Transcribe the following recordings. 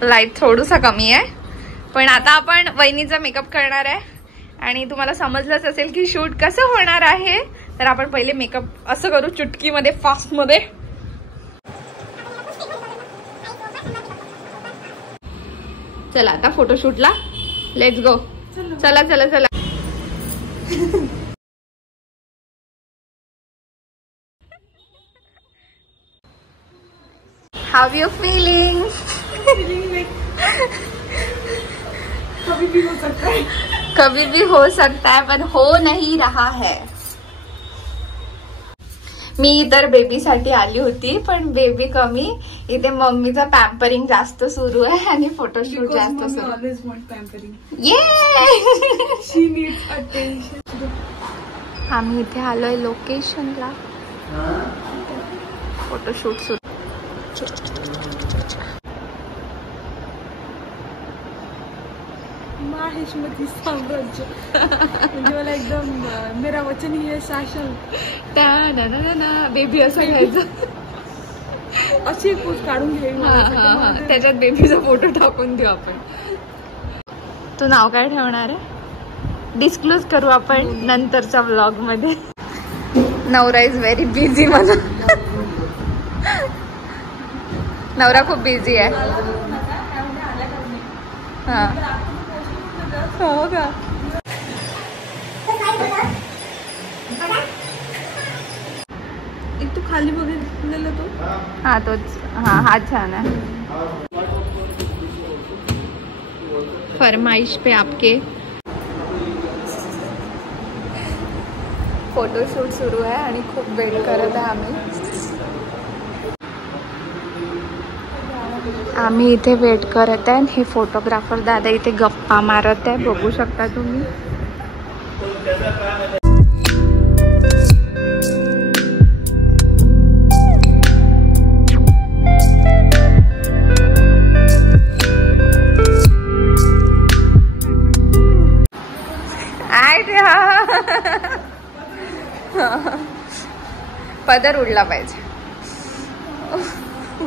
Light थोडंसं कमी आहे, पण आता आपण वहिनीचा मेकअप करणार आहे आणि तुम्हाला समजलंच असेल की शूट कसं होणार आहे. तर आपण पहिले मेकअप असं करू चुटकीमध्ये, फास्ट मध्ये. चला आता फोटोशूटला लेट्स गो. चला चला चला. हाउ यू फीलिंग? कभी भी हो सकता है, कभी भी हो सकता है, पण हो नहीं रहा है. मी तर बेबीसाठी आली होती, पण बेबी कमी, इथे मम्मीचा पॅम्परिंग जास्त सुरू आहे आणि फोटोशूट जास्त सुरू आहे. आम्ही इथे आलोय लोकेशनला, फोटोशूट सुरू. माहेशमती साम्राज्य म्हणजे मला एकदम मेरा वचन ही शासन. बेबी असं घ्यायचं, अशी पोस्ट काढून घेईन, त्याच्यात बेबीचा फोटो टाकून देऊ आपण. तू नाव काय ठेवणार आहे डिस्क्लोज करू आपण नंतरच्या व्लॉग मध्ये. नवरा इज व्हेरी बिझी. मला नवरा खूप बिझी आहे. हा हो का. एक तो खाली बघितलेला तो. हा तोच. हा छान आहे. फरमाइश पे आपके. फोटोशूट सुरू आहे आणि खूप वेट करत आहे आम्ही इथे वेट करत आहे. हे फोटोग्राफर दादा इथे गप्पा मारत आहे, बघू शकता तुम्ही. पदर उडला पाहिजे.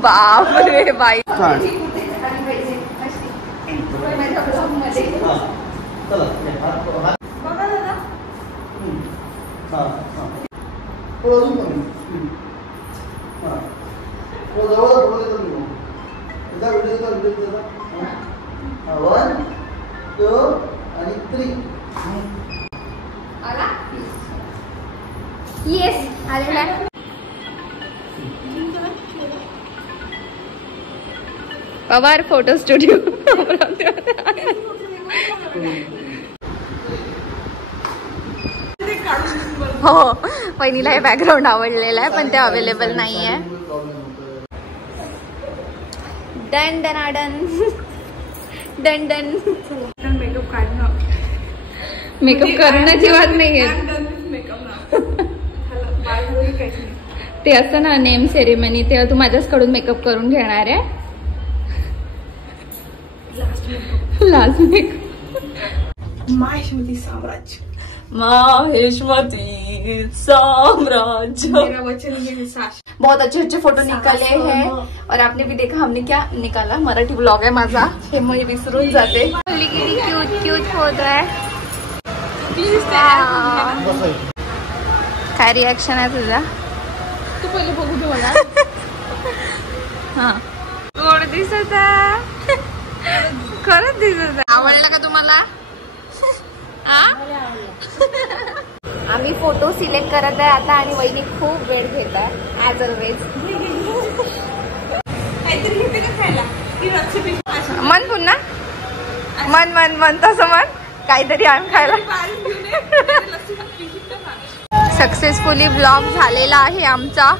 बाप रे बाई. येस आलेला. Pawar photo studio. हो, पहिलीला हे बॅकग्राऊंड आवडलेलं आहे पण ते अवेलेबल नाही आहे. डन डनाडन डन डन. मेकअप काढणं, मेकअप करण्याची बात नाहीये. ते असं ना नेम सेरेमनी, तेव्हा तू माझ्याचकडून मेकअप करून घेणार आहे. Last makeup. माहेशमती साम्राज्य. माहेशमती साम्राज्य. मेरा वचन ये शासन. बहुत अच्छे अच्छे फोटो निकाले हैं और आपने भी देखा हमने क्या निकाला. मराठी ब्लॉग आहे माझा, हे मी विसरून जाते. क्यूट क्यूट फोटो आहे. काय रिॲक्शन आहे तुझा? तू पहिले बघू दे मला. हा गोड दिसत आहे, खरंच दिसत आहे. आवडला का तुम्हाला? आम्ही फोटो सिलेक्ट करत आहे आता आणि वहिनी खूप वेळ घेत आहे ऍज ऑलवेज. मन पुन्हा मन मन मन तसं मन काहीतरी आण खायला. सक्सेसफुली ब्लॉग झालेला आहे आमचा.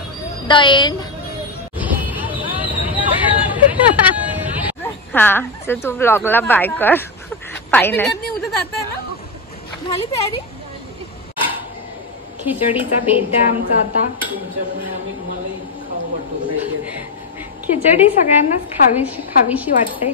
The end. हा तर तू ब्लॉगला बाय कर. फायनल उद्या जात आहे ना, झाली तयारी. खिचडीचा बेत आहे आमचा आता. खिचडी सगळ्यांनाच खावीशी वाटते.